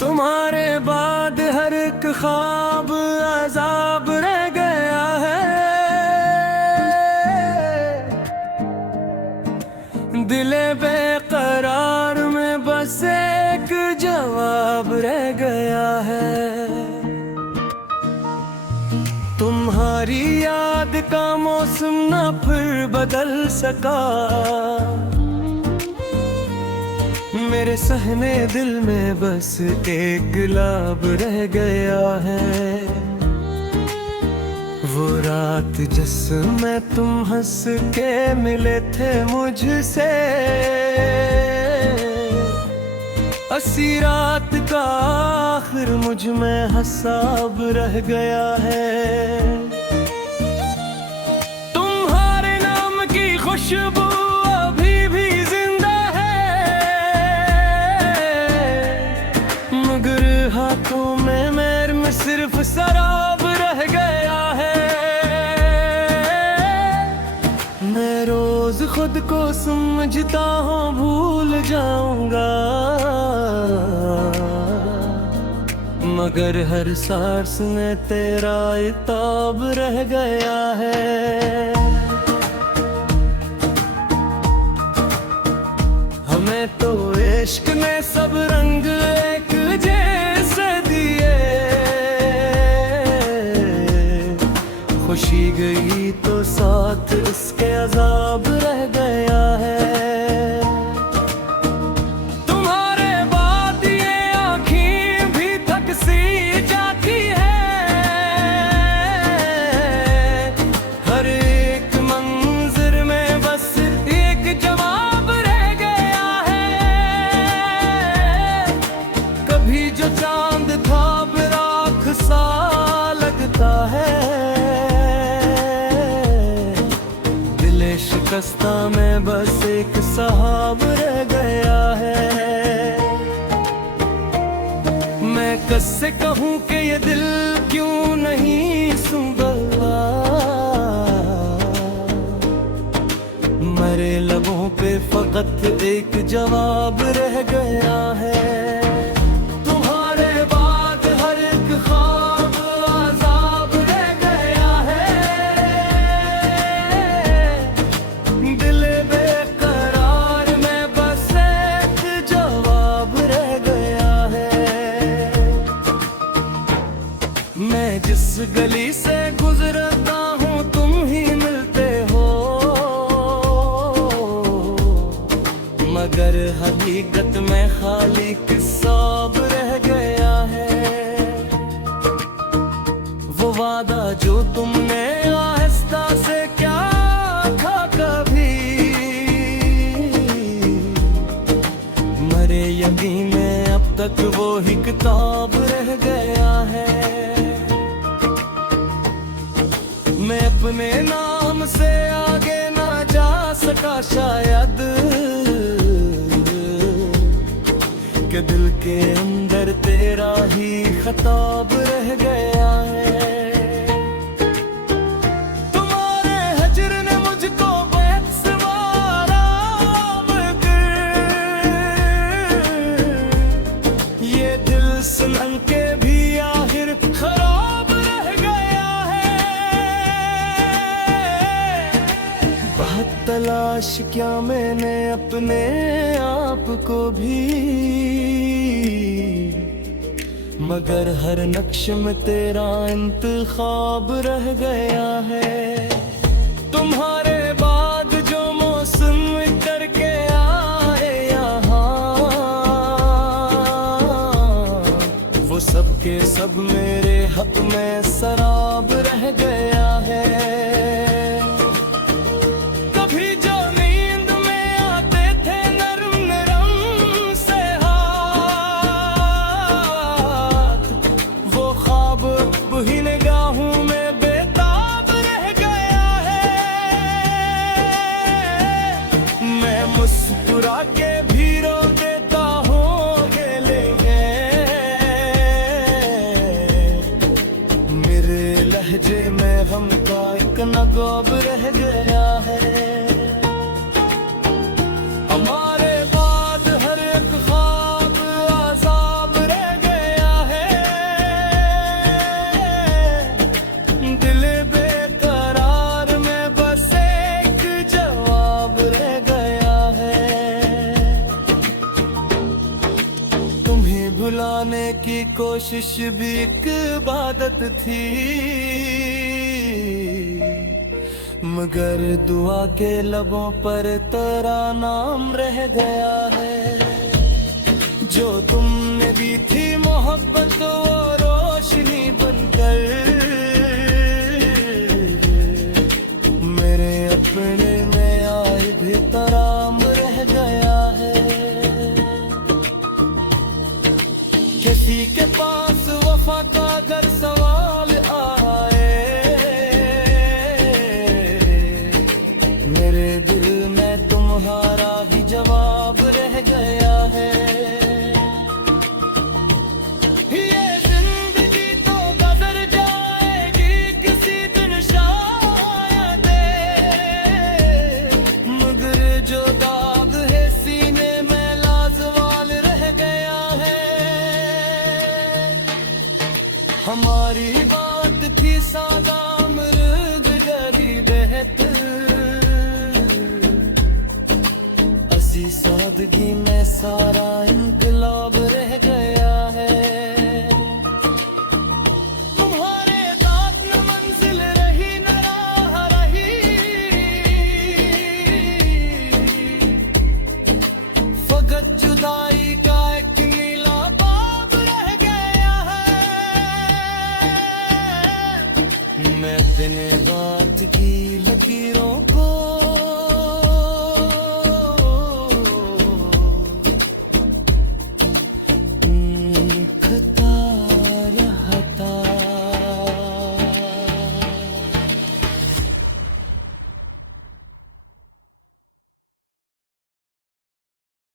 तुम्हारे बाद हर एक ख्वाब अजाब रह गया है। दिले बेकरार में बस एक जवाब रह गया है। तुम्हारी याद का मौसम ना फिर बदल सका। मेरे सहने दिल में बस एक गुलाब रह गया है। वो रात जिसमें तुम हंस के मिले थे मुझसे, अस्सी रात का आखिर मुझ में हसाब रह गया है। तुम्हारे नाम की खुशबू अभी भी जिंदा है, मगर हाथों में मेरे में सिर्फ शराब रह गया है। मैं रोज खुद को समझता हूँ भूल जाऊंगा, मगर हर सांस में तेरा इताब रह गया है। हमें तो इश्क ने सब रंग एक जैसे दिए, खुशी गई तो साथ उसके अजाब रह गया है। चांद था राख सा लगता है, दिले शिकस्ता में बस एक सहाब रह गया है। मैं कैसे कहूँ कि ये दिल क्यों नहीं संभला, मरे लबों पे फकत एक जवाब रह गया है। मैं जिस गली से गुजरता हूँ तुम ही मिलते हो, मगर हकीकत में खाली किस्साब रह गया है। वो वादा जो तुमने आहिस्ता से क्या था कभी, मरे यकीन में अब तक वो ही किताब रह गया है। मैं अपने नाम से आगे ना जा सका शायद, कि दिल के अंदर तेरा ही खताब रह गया है। तुम्हारे हजर ने मुझको बेसवारा मगर ये दिल सुन के भी आखिर खराब रह गया है। बहुत तलाश क्या मैंने अपने आप को भी, मगर हर नक्श में तेरा इंतखाब रह गया है। तुम्हारे बाद जो मौसम करके आए यहाँ, वो सब के सब मेरे हक में शराब रह गया है। ही निगाहों में बेताब रह गया है। मैं मुस्कुरा के भी रो देता हूँ अकेले मेरे लहजे में गम का एक नगाब रह गया है। हमारे बाद हर एक ख्वाब आजाब रह गया। कोशिश भी एक इबादत थी, मगर दुआ के लबों पर तेरा नाम रह गया है। जो तुमने दी थी मोहब्बत वो रोशनी बनकर मेरे अपने में आए भी तराम रह गया है। किसी के पास वफा का अगर सवाल आए, मेरे दिल में तुम्हारा ही जवाब रह गया है। ये जिंदगी तो गुजर जाएगी किसी दिन शायद, मगर जो दाग है सीने में लाजवाल रह गया है। हमारी बात की सादा मृग गरी बहत, असी सादगी में सारा इनकलाब रह गया है। तुम्हारे साथ न मंजिल रही न राह रही, फकत जुदाई का एक नीला बाब रह गया है। मैं अपने बात की लकीरों को